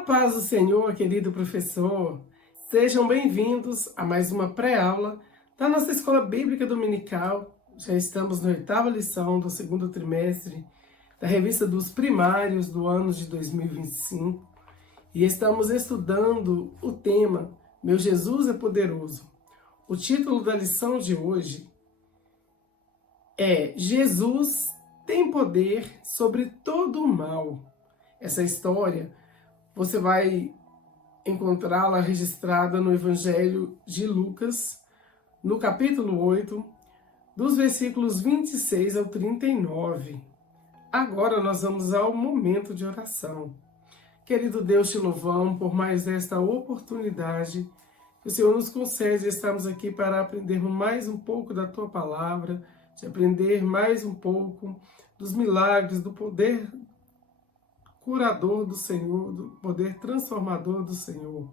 paz do Senhor, querido professor. Sejam bem-vindos a mais uma pré-aula da nossa Escola Bíblica Dominical. Já estamos na 8ª lição do segundo trimestre da Revista dos Primários do ano de 2025 e estamos estudando o tema Meu Jesus é Poderoso. O título da lição de hoje é Jesus tem poder sobre todo o mal. Essa história você vai encontrá-la registrada no Evangelho de Lucas, no capítulo 8, dos versículos 26 ao 39. Agora nós vamos ao momento de oração. Querido Deus, te louvamos por mais esta oportunidade que o Senhor nos concede. Estamos aqui para aprendermos mais um pouco da Tua Palavra, de aprender mais um pouco dos milagres, do poder curador do Senhor, do poder transformador do Senhor.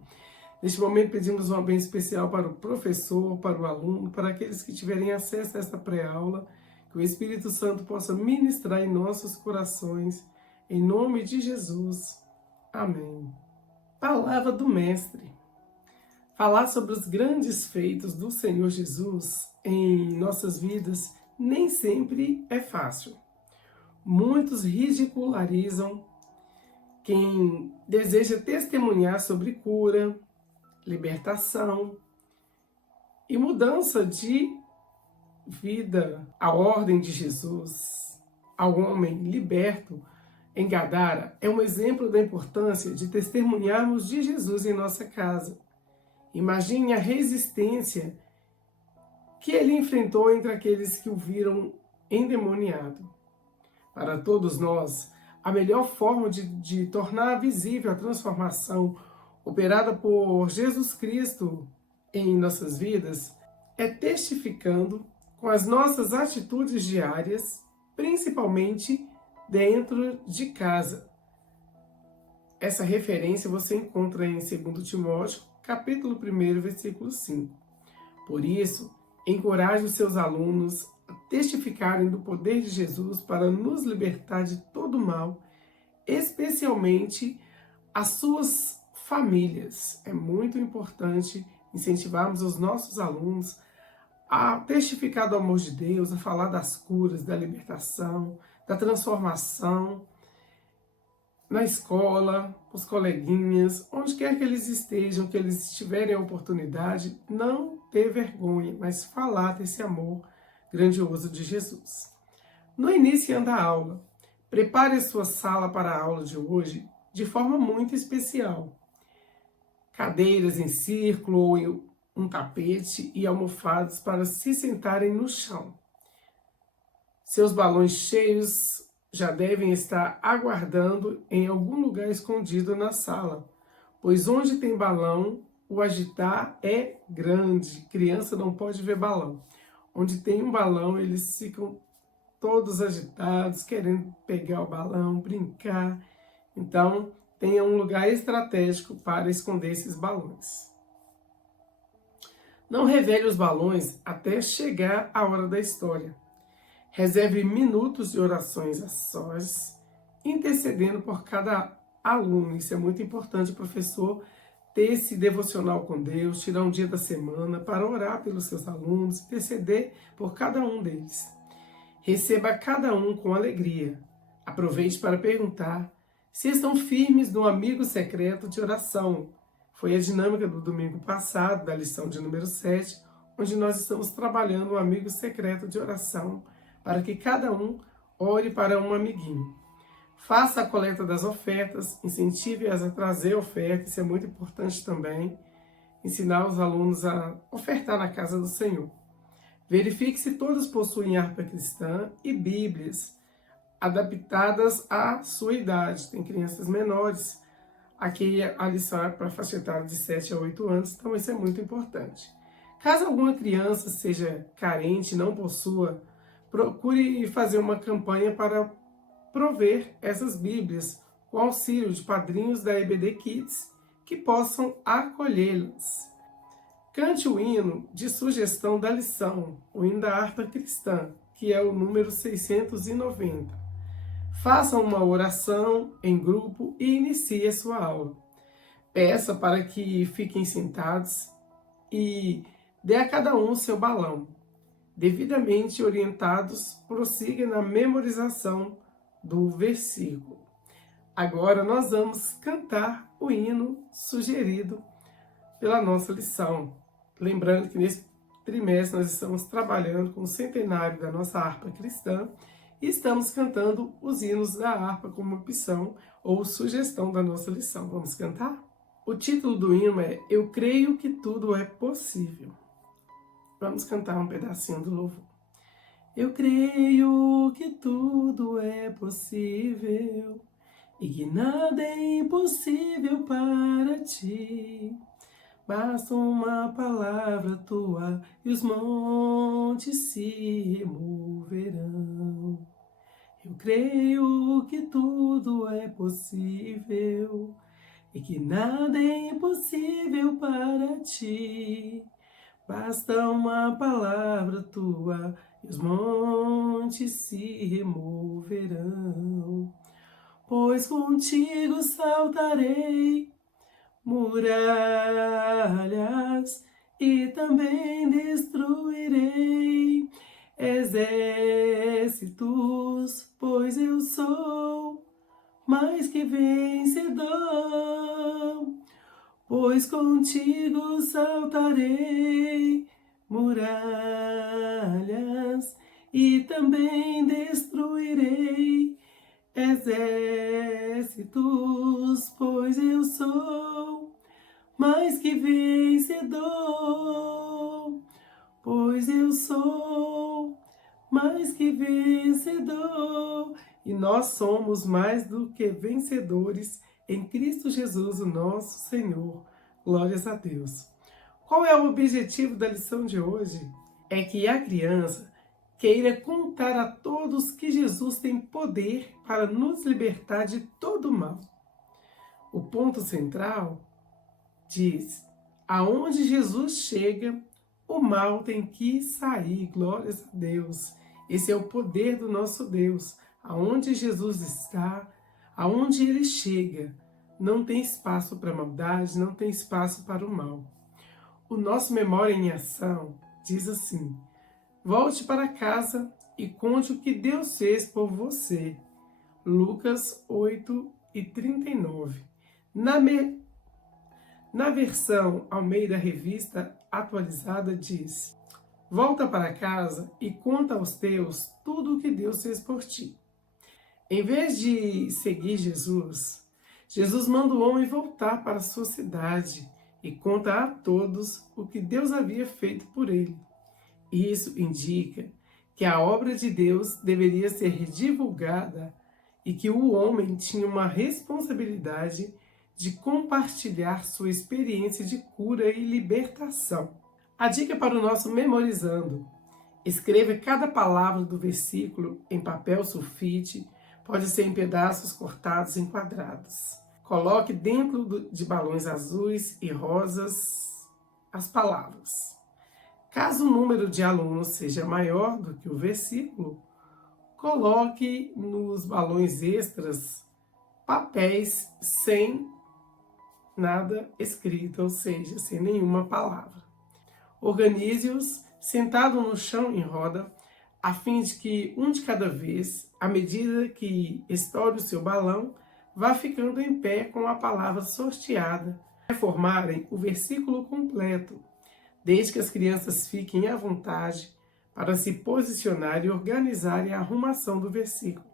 Neste momento pedimos uma bênção especial para o professor, para o aluno, para aqueles que tiverem acesso a esta pré-aula, que o Espírito Santo possa ministrar em nossos corações, em nome de Jesus. Amém. Palavra do Mestre. Falar sobre os grandes feitos do Senhor Jesus em nossas vidas nem sempre é fácil. Muitos ridicularizam quem deseja testemunhar sobre cura, libertação e mudança de vida. A ordem de Jesus ao homem liberto em Gadara é um exemplo da importância de testemunharmos de Jesus em nossa casa. Imagine a resistência que ele enfrentou entre aqueles que o viram endemoniado. Para todos nós, a melhor forma de tornar visível a transformação operada por Jesus Cristo em nossas vidas é testificando com as nossas atitudes diárias, principalmente dentro de casa. Essa referência você encontra em 2 Timóteo, capítulo 1, versículo 5. Por isso, encoraje os seus alunos a testificarem do poder de Jesus para nos libertar de todo mal, especialmente as suas famílias. É muito importante incentivarmos os nossos alunos a testificar do amor de Deus, a falar das curas, da libertação, da transformação, na escola, os coleguinhas, onde quer que eles estejam, que eles tiverem a oportunidade, não ter vergonha, mas falar desse amor grandioso de Jesus. No início da aula, prepare a sua sala para a aula de hoje de forma muito especial. Cadeiras em círculo ou um tapete e almofadas para se sentarem no chão. Seus balões cheios já devem estar aguardando em algum lugar escondido na sala, pois onde tem balão, o agitar é grande. Criança não pode ver balão. Onde tem um balão, eles ficam todos agitados, querendo pegar o balão, brincar. Então, tenha um lugar estratégico para esconder esses balões. Não revele os balões até chegar a hora da história. Reserve minutos de orações a sós, intercedendo por cada aluno. Isso é muito importante, professor, ter esse devocional com Deus, tirar um dia da semana para orar pelos seus alunos, interceder por cada um deles. Receba cada um com alegria. Aproveite para perguntar se estão firmes no amigo secreto de oração. Foi a dinâmica do domingo passado, da lição de número 7, onde nós estamos trabalhando um amigo secreto de oração, para que cada um ore para um amiguinho. Faça a coleta das ofertas, incentive-as a trazer ofertas, isso é muito importante também, ensinar os alunos a ofertar na casa do Senhor. Verifique se todos possuem harpa cristã e bíblias adaptadas à sua idade. Tem crianças menores, aqui a lição é para faixa etária de 7 a 8 anos, então isso é muito importante. Caso alguma criança seja carente, não possua, procure fazer uma campanha para prover essas bíblias com auxílio de padrinhos da EBD Kids que possam acolhê-las. Cante o hino de sugestão da lição, o hino da harpa cristã, que é o número 690. Faça uma oração em grupo e inicie a sua aula. Peça para que fiquem sentados e dê a cada um seu balão. Devidamente orientados, prossiga na memorização do versículo. Agora nós vamos cantar o hino sugerido pela nossa lição. Lembrando que nesse trimestre nós estamos trabalhando com o centenário da nossa harpa cristã e estamos cantando os hinos da harpa como opção ou sugestão da nossa lição. Vamos cantar? O título do hino é Eu Creio que Tudo é Possível. Vamos cantar um pedacinho do louvor. Eu creio que tudo é possível e que nada é impossível para ti. Basta uma palavra tua e os montes se removerão. Eu creio que tudo é possível e que nada é impossível para ti. Basta uma palavra tua e os montes se removerão. Pois contigo saltarei muralhas e também destruirei exércitos, pois eu sou mais que vencedor. Pois contigo saltarei muralhas e também destruirei exércitos, pois eu sou mais que vencedor. Pois eu sou mais que vencedor. E nós somos mais do que vencedores em Cristo Jesus, o nosso Senhor. Glórias a Deus. Qual é o objetivo da lição de hoje? É que a criança queira contar a todos que Jesus tem poder para nos libertar de todo mal. O ponto central diz: aonde Jesus chega, o mal tem que sair. Glórias a Deus. Esse é o poder do nosso Deus. Aonde Jesus está, aonde ele chega, não tem espaço para maldade, não tem espaço para o mal. O nosso Memória em Ação diz assim: volte para casa e conte o que Deus fez por você. Lucas 8:39. Na versão Almeida Revista Atualizada diz: volta para casa e conta aos teus tudo o que Deus fez por ti. Em vez de seguir Jesus, Jesus manda o homem voltar para a sua cidade e conta a todos o que Deus havia feito por ele. Isso indica que a obra de Deus deveria ser divulgada e que o homem tinha uma responsabilidade de compartilhar sua experiência de cura e libertação. A dica para o nosso memorizando: escreva cada palavra do versículo em papel sulfite, pode ser em pedaços cortados em quadrados. Coloque dentro de balões azuis e rosas as palavras. Caso o número de alunos seja maior do que o versículo, coloque nos balões extras papéis sem nada escrito, ou seja, sem nenhuma palavra. Organize-os sentado no chão em roda, a fim de que um de cada vez, à medida que estoure o seu balão, vá ficando em pé com a palavra sorteada, para formarem o versículo completo, desde que as crianças fiquem à vontade para se posicionar e organizarem a arrumação do versículo.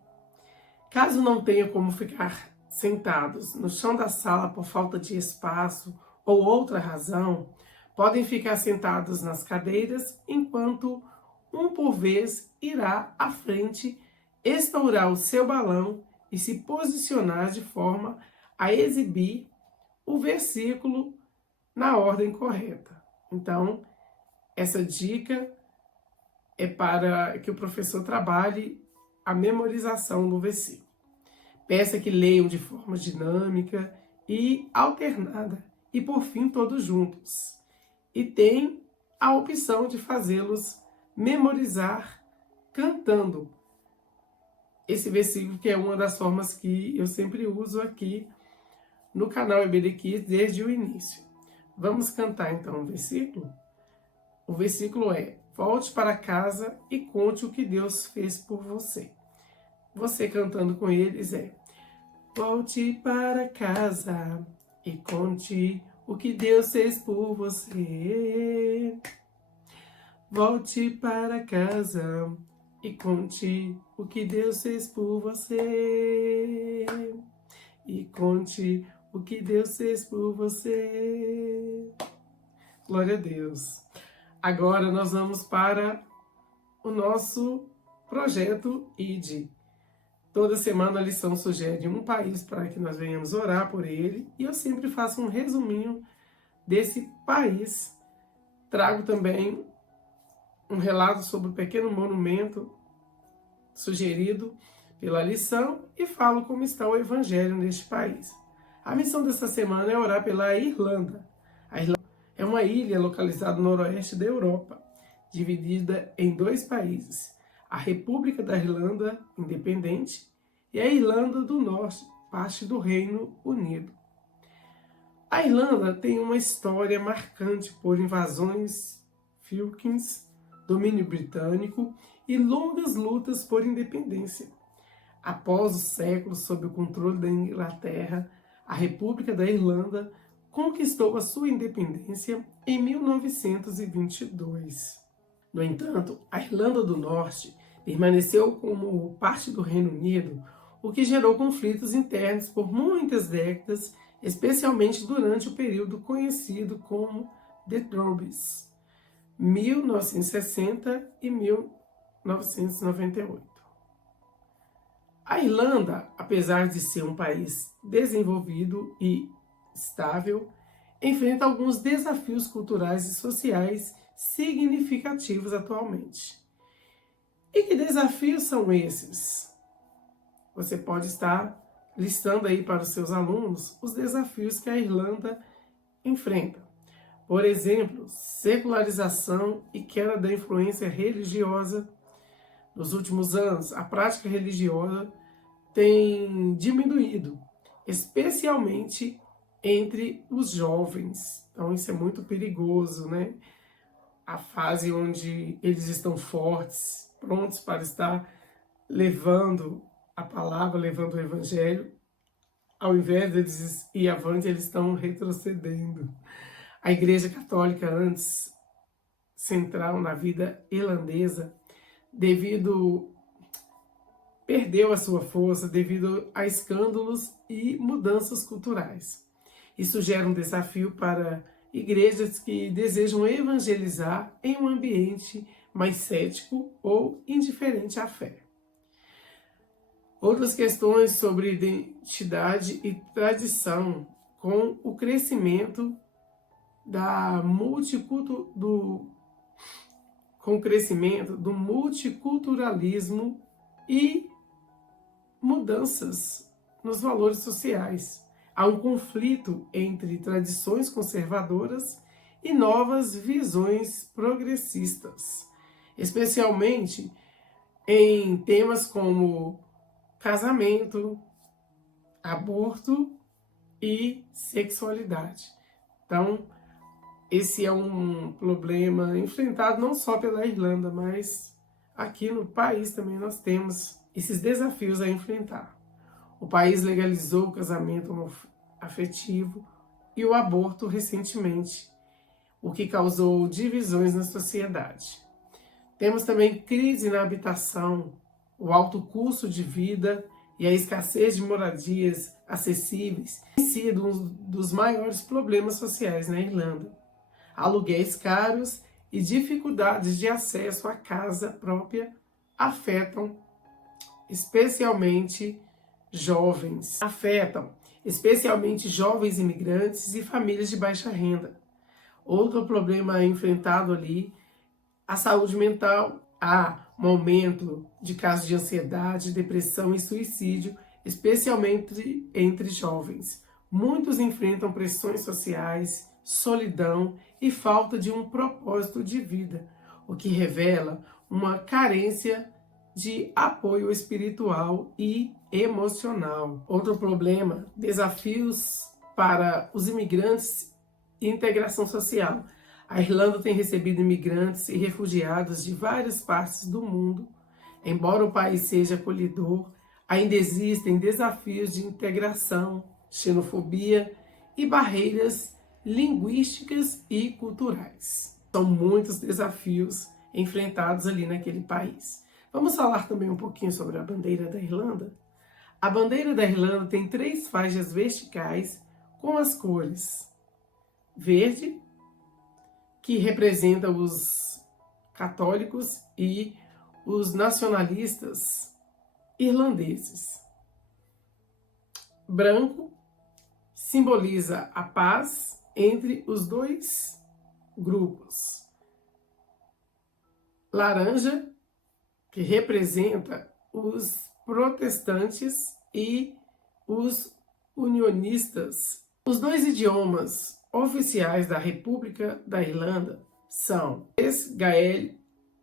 Caso não tenha como ficar sentados no chão da sala por falta de espaço ou outra razão, podem ficar sentados nas cadeiras enquanto um por vez irá à frente estourar o seu balão e se posicionar de forma a exibir o versículo na ordem correta. Então, essa dica é para que o professor trabalhe a memorização do versículo. Peça que leiam de forma dinâmica e alternada e, por fim, todos juntos. E tem a opção de fazê-los memorizar cantando esse versículo, que é uma das formas que eu sempre uso aqui no canal EBD Kids desde o início. Vamos cantar então o versículo? O versículo é: volte para casa e conte o que Deus fez por você. Você cantando com eles é: volte para casa e conte o que Deus fez por você. Volte para casa e conte o que Deus fez por você. E conte o que Deus fez por você. Glória a Deus. Agora nós vamos para o nosso projeto ID. Toda semana a lição sugere um país para que nós venhamos orar por ele. E eu sempre faço um resuminho desse país. Trago também um relato sobre o pequeno monumento sugerido pela lição e falo como está o evangelho neste país. A missão desta semana é orar pela Irlanda. A Irlanda é uma ilha localizada no noroeste da Europa, dividida em dois países: a República da Irlanda Independente e a Irlanda do Norte, parte do Reino Unido. A Irlanda tem uma história marcante por invasões vikings, domínio britânico e longas lutas por independência. Após os séculos sob o controle da Inglaterra, a República da Irlanda conquistou a sua independência em 1922. No entanto, a Irlanda do Norte permaneceu como parte do Reino Unido, o que gerou conflitos internos por muitas décadas, especialmente durante o período conhecido como The Troubles, 1960 e 1998. A Irlanda, apesar de ser um país desenvolvido e estável, enfrenta alguns desafios culturais e sociais significativos atualmente. E que desafios são esses? Você pode estar listando aí para os seus alunos os desafios que a Irlanda enfrenta. Por exemplo, secularização e queda da influência religiosa. Nos últimos anos, a prática religiosa tem diminuído, especialmente entre os jovens. Então isso é muito perigoso, né? A fase onde eles estão fortes, prontos para estar levando a palavra, levando o evangelho, ao invés de eles ir avante, eles estão retrocedendo. A Igreja Católica, antes central na vida irlandesa, perdeu a sua força devido a escândalos e mudanças culturais. Isso gera um desafio para igrejas que desejam evangelizar em um ambiente mais cético ou indiferente à fé. Outras questões sobre identidade e tradição, com o crescimento do multiculturalismo e mudanças nos valores sociais. Há um conflito entre tradições conservadoras e novas visões progressistas, especialmente em temas como casamento, aborto e sexualidade. Então, esse é um problema enfrentado não só pela Irlanda, mas aqui no país também nós temos esses desafios a enfrentar. O país legalizou o casamento afetivo e o aborto recentemente, o que causou divisões na sociedade. Temos também crise na habitação, o alto custo de vida e a escassez de moradias acessíveis têm sido um dos maiores problemas sociais na Irlanda. Aluguéis caros e dificuldades de acesso à casa própria afetam especialmente jovens imigrantes e famílias de baixa renda. Outro problema enfrentado ali, a saúde mental. Há um aumento de casos de ansiedade, depressão e suicídio, especialmente entre jovens. Muitos enfrentam pressões sociais, solidão e falta de um propósito de vida, o que revela uma carência de apoio espiritual e emocional. Outro problema, desafios para os imigrantes e integração social. A Irlanda tem recebido imigrantes e refugiados de várias partes do mundo. Embora o país seja acolhedor, ainda existem desafios de integração, xenofobia e barreiras linguísticas e culturais. São muitos desafios enfrentados ali naquele país. Vamos falar também um pouquinho sobre a bandeira da Irlanda? A bandeira da Irlanda tem 3 faixas verticais com as cores verde, que representa os católicos e os nacionalistas irlandeses. Branco simboliza a paz entre os dois grupos. Laranja, que representa os protestantes e os unionistas. Os 2 idiomas oficiais da República da Irlanda são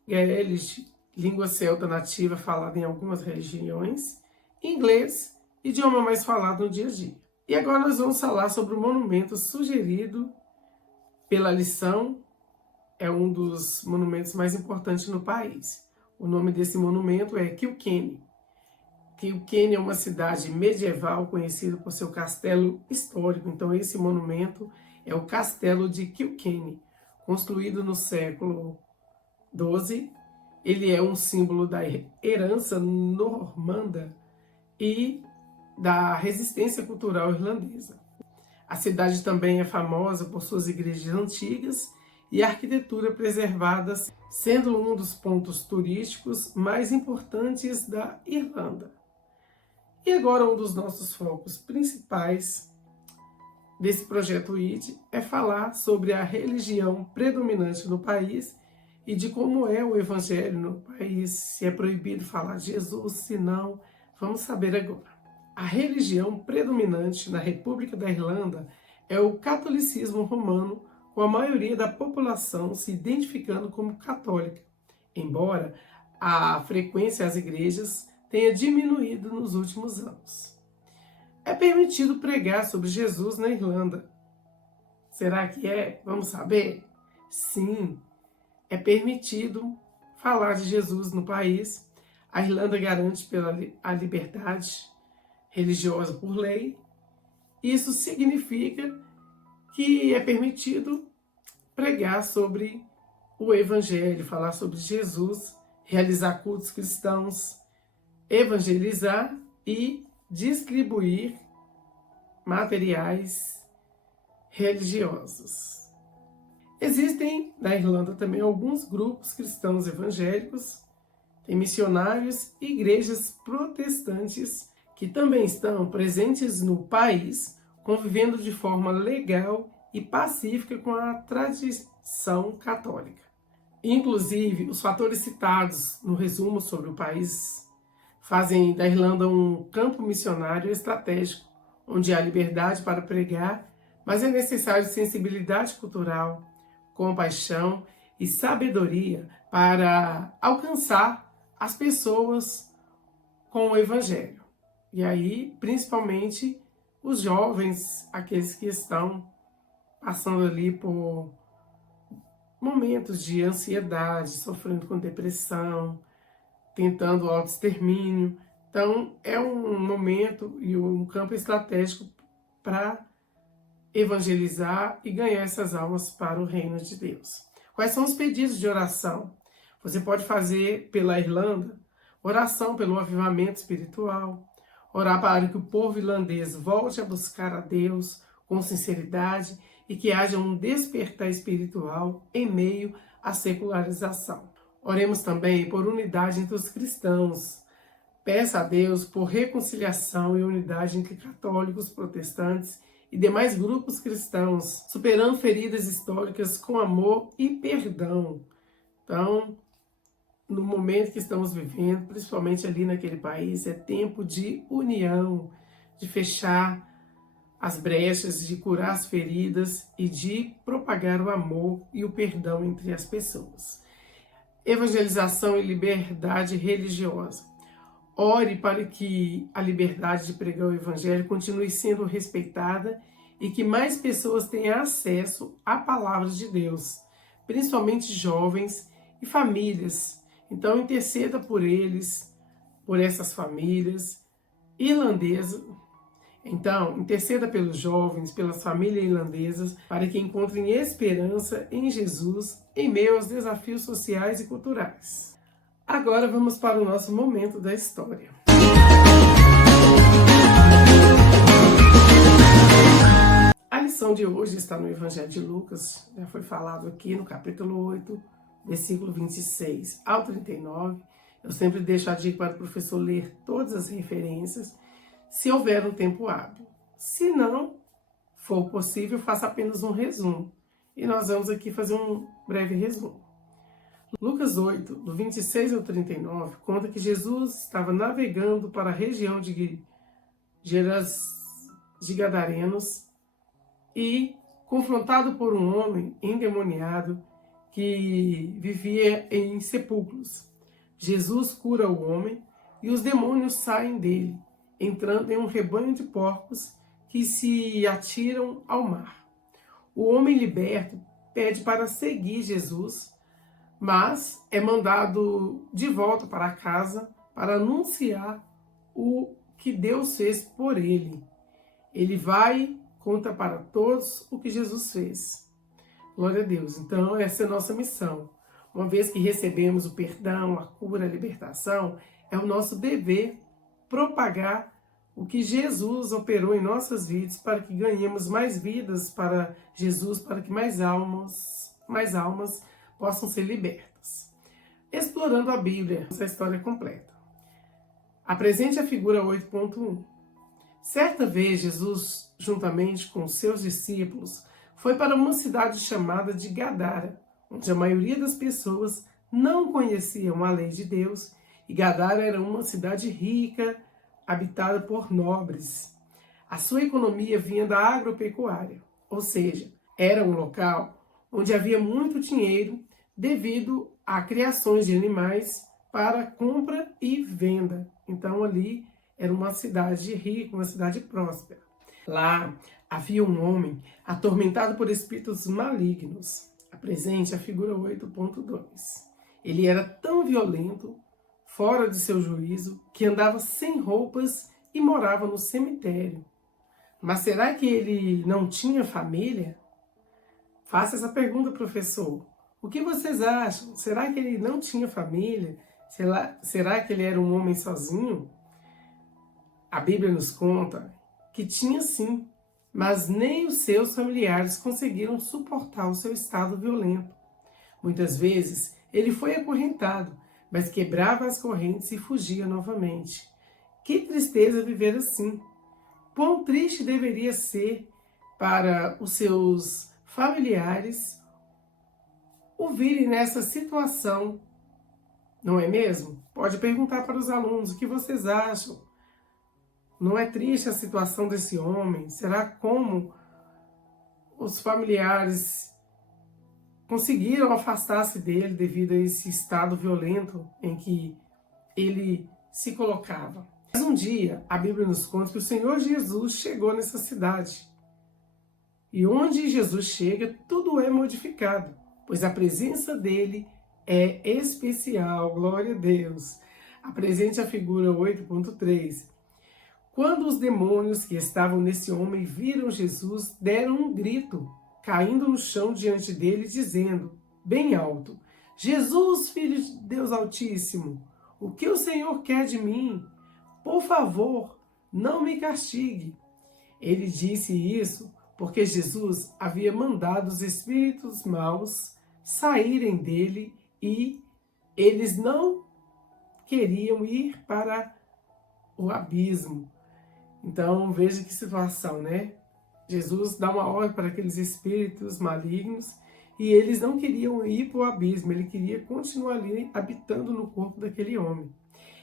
Gaelic, língua celta nativa falada em algumas regiões, inglês, idioma mais falado no dia a dia. E agora nós vamos falar sobre o monumento sugerido pela lição. É um dos monumentos mais importantes no país. O nome desse monumento é Kilkenny. Kilkenny é uma cidade medieval conhecida por seu castelo histórico. Então esse monumento é o Castelo de Kilkenny, construído no século XII. Ele é um símbolo da herança normanda e da resistência cultural irlandesa. A cidade também é famosa por suas igrejas antigas e arquitetura preservada, sendo um dos pontos turísticos mais importantes da Irlanda. E agora um dos nossos focos principais desse projeto ID é falar sobre a religião predominante no país e de como é o evangelho no país, se é proibido falar de Jesus, se não, vamos saber agora. A religião predominante na República da Irlanda é o catolicismo romano, com a maioria da população se identificando como católica, embora a frequência às igrejas tenha diminuído nos últimos anos. É permitido pregar sobre Jesus na Irlanda. Será que é? Vamos saber? Sim, é permitido falar de Jesus no país. A Irlanda garante a liberdade religiosa por lei. Isso significa que é permitido pregar sobre o Evangelho, falar sobre Jesus, realizar cultos cristãos, evangelizar e distribuir materiais religiosos. Existem na Irlanda também alguns grupos cristãos evangélicos, tem missionários e igrejas protestantes que também estão presentes no país, convivendo de forma legal e pacífica com a tradição católica. Inclusive, os fatores citados no resumo sobre o país fazem da Irlanda um campo missionário estratégico, onde há liberdade para pregar, mas é necessário sensibilidade cultural, compaixão e sabedoria para alcançar as pessoas com o Evangelho. E aí, principalmente, os jovens, aqueles que estão passando ali por momentos de ansiedade, sofrendo com depressão, tentando autoextermínio. Então, é um momento e um campo estratégico para evangelizar e ganhar essas almas para o reino de Deus. Quais são os pedidos de oração? Você pode fazer pela Irlanda, oração pelo avivamento espiritual, orar para que o povo irlandês volte a buscar a Deus com sinceridade e que haja um despertar espiritual em meio à secularização. Oremos também por unidade entre os cristãos. Peça a Deus por reconciliação e unidade entre católicos, protestantes e demais grupos cristãos, superando feridas históricas com amor e perdão. Então, no momento que estamos vivendo, principalmente ali naquele país, é tempo de união, de fechar as brechas, de curar as feridas e de propagar o amor e o perdão entre as pessoas. Evangelização e liberdade religiosa. Ore para que a liberdade de pregar o Evangelho continue sendo respeitada e que mais pessoas tenham acesso à palavra de Deus, principalmente jovens e famílias. Então interceda por eles, por essas famílias irlandesas. Então, interceda pelos jovens, pelas famílias irlandesas, para que encontrem esperança em Jesus em meio aos desafios sociais e culturais. Agora vamos para o nosso momento da história. A lição de hoje está no Evangelho de Lucas, já foi falado aqui no capítulo 8, versículo 26 ao 39. Eu sempre deixo a dica para o professor ler todas as referências, se houver um tempo hábil. Se não for possível, faça apenas um resumo. E nós vamos aqui fazer um breve resumo. Lucas 8, do 26 ao 39, conta que Jesus estava navegando para a região de Gadarenos e confrontado por um homem endemoniado que vivia em sepulcros. Jesus cura o homem e os demônios saem dele, entrando em um rebanho de porcos que se atiram ao mar. O homem liberto pede para seguir Jesus, mas é mandado de volta para casa para anunciar o que Deus fez por ele. Ele vai, conta para todos o que Jesus fez. Glória a Deus. Então, essa é a nossa missão. Uma vez que recebemos o perdão, a cura, a libertação, é o nosso dever propagar o que Jesus operou em nossas vidas para que ganhemos mais vidas para Jesus, para que mais almas possam ser libertas. Explorando a Bíblia, essa história completa. Apresente a figura 8.1. Certa vez, Jesus, juntamente com seus discípulos, foi para uma cidade chamada de Gadara, onde a maioria das pessoas não conheciam a lei de Deus, e Gadara era uma cidade rica, habitada por nobres. A sua economia vinha da agropecuária, ou seja, era um local onde havia muito dinheiro devido a criações de animais para compra e venda. Então ali era uma cidade rica, uma cidade próspera. Lá havia um homem atormentado por espíritos malignos. Apresente a figura 8.2. Ele era tão violento, fora de seu juízo, que andava sem roupas e morava no cemitério. Mas será que ele não tinha família? Faça essa pergunta, professor. O que vocês acham? Será que ele não tinha família? Será que ele era um homem sozinho? A Bíblia nos conta que tinha sim, mas nem os seus familiares conseguiram suportar o seu estado violento. Muitas vezes ele foi acorrentado, mas quebrava as correntes e fugia novamente. Que tristeza viver assim! Quão triste deveria ser para os seus familiares o virem nessa situação, não é mesmo? Pode perguntar para os alunos o que vocês acham. Não é triste a situação desse homem? Será como os familiares conseguiram afastar-se dele devido a esse estado violento em que ele se colocava? Mas um dia, a Bíblia nos conta que o Senhor Jesus chegou nessa cidade. E onde Jesus chega, tudo é modificado, pois a presença dele é especial. Glória a Deus. Apresente a figura 8.3. Quando os demônios que estavam nesse homem viram Jesus, deram um grito, caindo no chão diante dele, dizendo, bem alto, Jesus, Filho de Deus Altíssimo, o que o Senhor quer de mim? Por favor, não me castigue. Ele disse isso porque Jesus havia mandado os espíritos maus saírem dele e eles não queriam ir para o abismo. Então, veja que situação, né? Jesus dá uma ordem para aqueles espíritos malignos e eles não queriam ir para o abismo, ele queria continuar ali habitando no corpo daquele homem.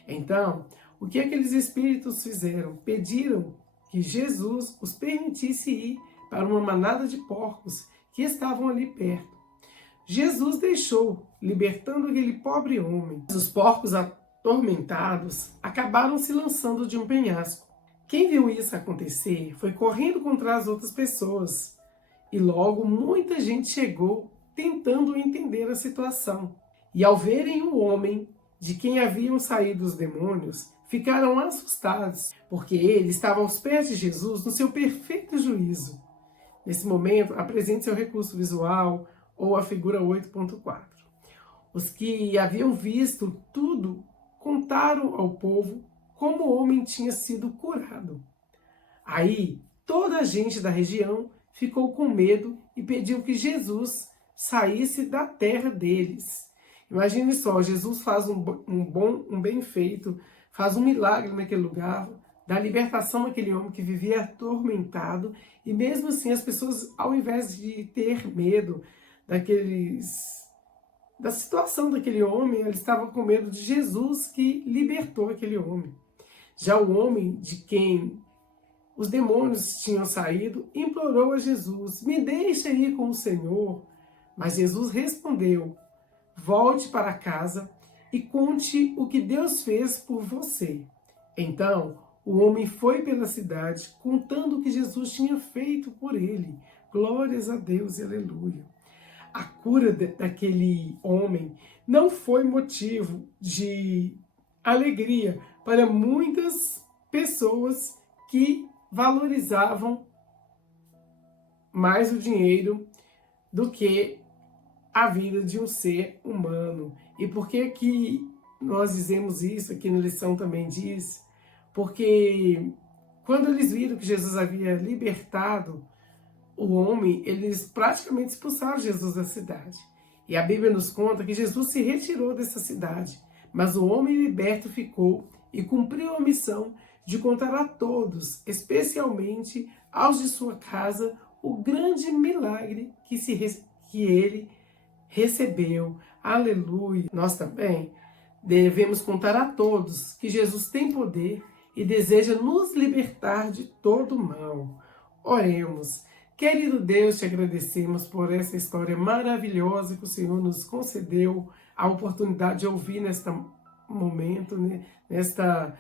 Então, o que aqueles espíritos fizeram? Pediram que Jesus os permitisse ir para uma manada de porcos que estavam ali perto. Jesus deixou, libertando aquele pobre homem. Os porcos atormentados acabaram se lançando de um penhasco. Quem viu isso acontecer foi correndo contra as outras pessoas e logo muita gente chegou tentando entender a situação. E ao verem o homem de quem haviam saído os demônios, ficaram assustados, porque ele estava aos pés de Jesus no seu perfeito juízo. Nesse momento, apresente seu recurso visual ou a figura 8.4. Os que haviam visto tudo contaram ao povo como o homem tinha sido curado. Aí, toda a gente da região ficou com medo e pediu que Jesus saísse da terra deles. Imagine só, Jesus faz um bem feito, faz um milagre naquele lugar, dá libertação àquele homem que vivia atormentado, e mesmo assim as pessoas, ao invés de ter medo da situação daquele homem, eles estavam com medo de Jesus que libertou aquele homem. Já o homem de quem os demônios tinham saído implorou a Jesus: me deixe ir com o Senhor. Mas Jesus respondeu: volte para casa e conte o que Deus fez por você. Então, o homem foi pela cidade contando o que Jesus tinha feito por ele. Glórias a Deus e aleluia. A cura daquele homem não foi motivo de alegria para muitas pessoas que valorizavam mais o dinheiro do que a vida de um ser humano. E por que que nós dizemos isso? Aqui na lição também diz, porque quando eles viram que Jesus havia libertado o homem, eles praticamente expulsaram Jesus da cidade. E a Bíblia nos conta que Jesus se retirou dessa cidade, mas o homem liberto ficou e cumpriu a missão de contar a todos, especialmente aos de sua casa, o grande milagre que ele recebeu. Aleluia! Nós também devemos contar a todos que Jesus tem poder e deseja nos libertar de todo mal. Oremos. Querido Deus, te agradecemos por essa história maravilhosa que o Senhor nos concedeu a oportunidade de ouvir neste momento, nesta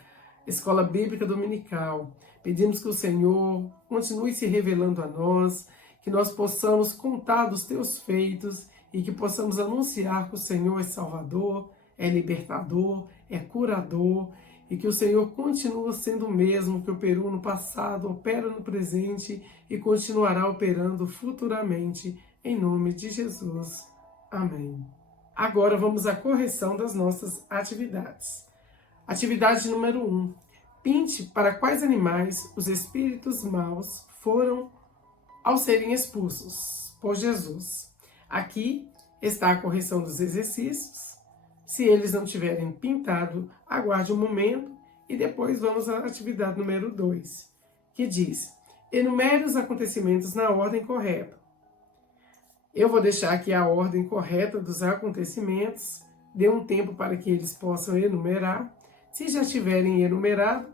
escola bíblica dominical. Pedimos que o Senhor continue se revelando a nós, que nós possamos contar dos teus feitos e que possamos anunciar que o Senhor é Salvador, é libertador, é curador, e que o Senhor continua sendo o mesmo que operou no passado, opera no presente e continuará operando futuramente, em nome de Jesus. Amém. Agora vamos à correção das nossas atividades. Atividade número 1. Pinte para quais animais os espíritos maus foram ao serem expulsos por Jesus. Aqui está a correção dos exercícios. Se eles não tiverem pintado, aguarde um momento e depois vamos à atividade número 2, que diz: enumere os acontecimentos na ordem correta. Eu vou deixar aqui a ordem correta dos acontecimentos, dê um tempo para que eles possam enumerar. Se já tiverem enumerado,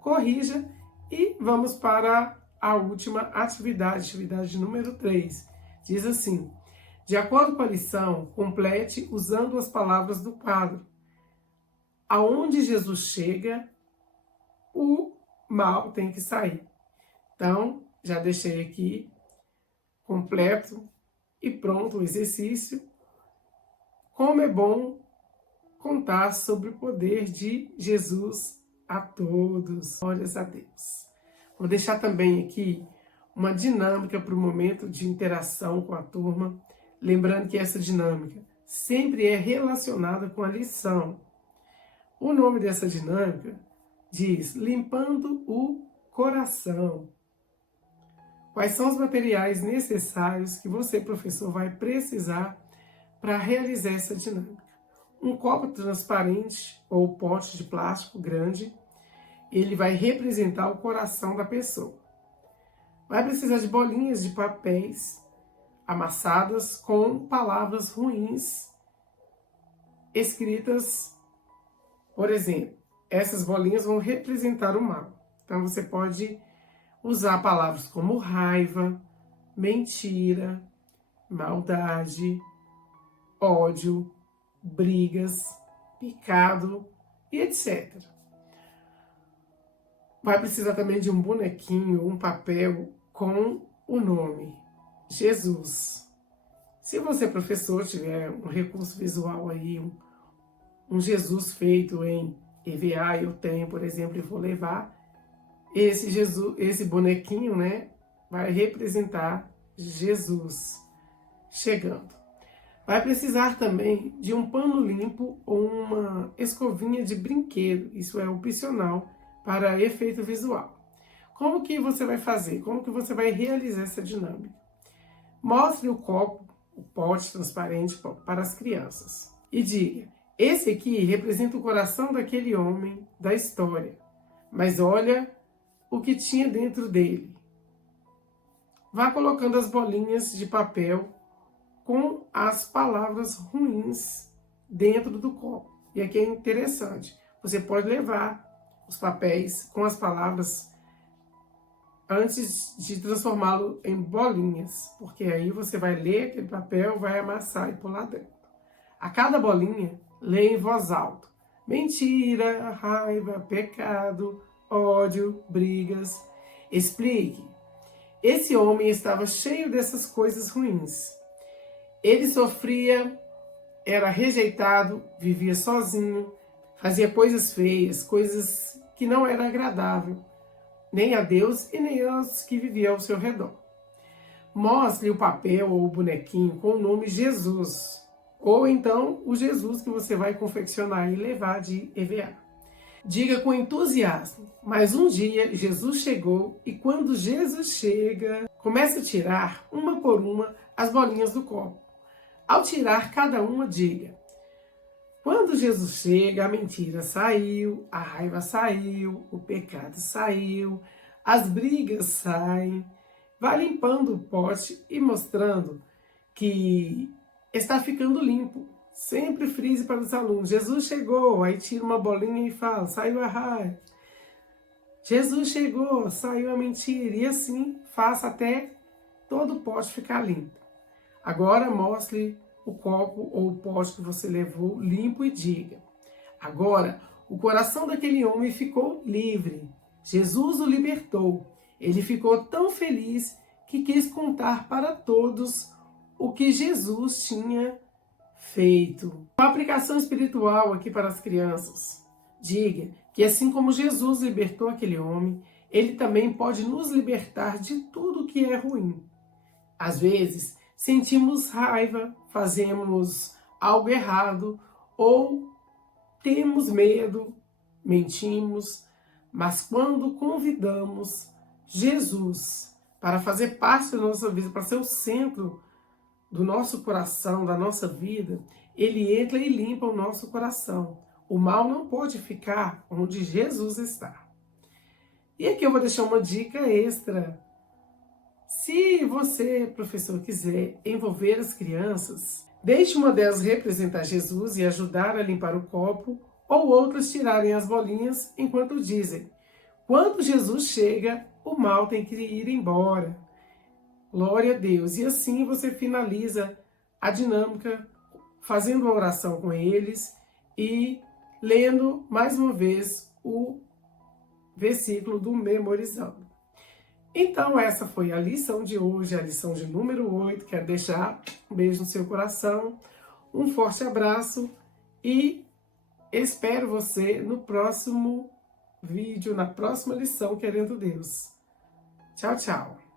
corrija e vamos para a última atividade número 3. Diz assim: de acordo com a lição, complete usando as palavras do quadro. Aonde Jesus chega, o mal tem que sair. Então, já deixei aqui completo e pronto o exercício. Como é bom contar sobre o poder de Jesus a todos. Glórias a Deus. Vou deixar também aqui uma dinâmica para o momento de interação com a turma. Lembrando que essa dinâmica sempre é relacionada com a lição. O nome dessa dinâmica diz: limpando o coração. Quais são os materiais necessários que você, professor, vai precisar para realizar essa dinâmica? Um copo transparente ou pote de plástico grande, ele vai representar o coração da pessoa. Vai precisar de bolinhas de papéis amassadas com palavras ruins escritas. Por exemplo, essas bolinhas vão representar o mal. Então você pode usar palavras como raiva, mentira, maldade, ódio, brigas, pecado e etc. Vai precisar também de um bonequinho, um papel com o nome Jesus. Se você, professor, tiver um recurso visual aí, um Jesus feito em EVA, eu tenho, por exemplo, e vou levar, esse Jesus, esse bonequinho, né, vai representar Jesus chegando. Vai precisar também de um pano limpo ou uma escovinha de brinquedo, isso é opcional para efeito visual. Como que você vai fazer? Como que você vai realizar essa dinâmica? Mostre o copo, o pote transparente para as crianças e diga: esse aqui representa o coração daquele homem da história, mas olha o que tinha dentro dele. Vá colocando as bolinhas de papel com as palavras ruins dentro do copo. E aqui é interessante, você pode levar os papéis com as palavras antes de transformá-lo em bolinhas, porque aí você vai ler aquele papel, vai amassar e pular dentro. A cada bolinha, lê em voz alta: mentira, raiva, pecado, ódio, brigas. Explique. Esse homem estava cheio dessas coisas ruins. Ele sofria, era rejeitado, vivia sozinho, fazia coisas feias, coisas que não eram agradáveis, nem a Deus e nem aos que viviam ao seu redor. Mostre o papel ou o bonequinho com o nome Jesus, ou então o Jesus que você vai confeccionar e levar de EVA. Diga com entusiasmo: mas um dia Jesus chegou, e quando Jesus chega, comece a tirar, uma por uma, as bolinhas do copo. Ao tirar cada uma, diga: quando Jesus chega, a mentira saiu, a raiva saiu, o pecado saiu, as brigas saem. Vai limpando o pote e mostrando que está ficando limpo. Sempre frise para os alunos: Jesus chegou, aí tira uma bolinha e fala: saiu a raiva. Jesus chegou, saiu a mentira. E assim faça até todo o pote ficar limpo. Agora mostre o copo ou o pote que você levou limpo e diga: agora o coração daquele homem ficou livre. Jesus o libertou. Ele ficou tão feliz que quis contar para todos o que Jesus tinha feito. Uma aplicação espiritual aqui para as crianças. Diga que assim como Jesus libertou aquele homem, ele também pode nos libertar de tudo que é ruim. Às vezes, sentimos raiva, fazemos algo errado ou temos medo, mentimos, mas quando convidamos Jesus para fazer parte da nossa vida, para ser o centro do nosso coração, da nossa vida, ele entra e limpa o nosso coração. O mal não pode ficar onde Jesus está. E aqui eu vou deixar uma dica extra. Se você, professor, quiser envolver as crianças, deixe uma delas representar Jesus e ajudar a limpar o copo, ou outras tirarem as bolinhas enquanto dizem: quando Jesus chega, o mal tem que ir embora. Glória a Deus. E assim você finaliza a dinâmica fazendo uma oração com eles e lendo mais uma vez o versículo do Memorizando. Então essa foi a lição de hoje, a lição de número 8. Quero deixar um beijo no seu coração, um forte abraço e espero você no próximo vídeo, na próxima lição, querendo Deus. Tchau, tchau.